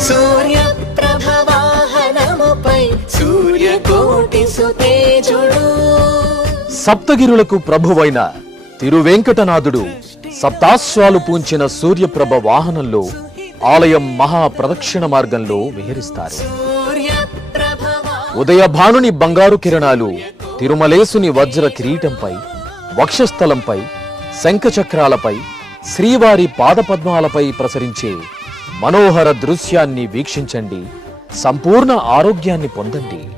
సూర్యప్రభ వాహనముపై సూర్యకోటి సుతేజుడు. సప్తగిరులకు ప్రభువైన తిరువెంకటనాథుడు సప్తాశ్వాలు పూంచిన సూర్యప్రభ వాహనంలో ఆలయం మహాప్రదక్షిణ మార్గంలో విహరిస్తారు. ఉదయభానుని బంగారు కిరణాలు తిరుమలేసుని వజ్ర కిరీటంపై, వక్షస్థలంపై, శంఖచక్రాలపై, శ్రీవారి పాదపద్మాలపై ప్రసరించే మనోహర దృశ్యాన్ని వీక్షించండి. సంపూర్ణ ఆరోగ్యాన్ని పొందండి.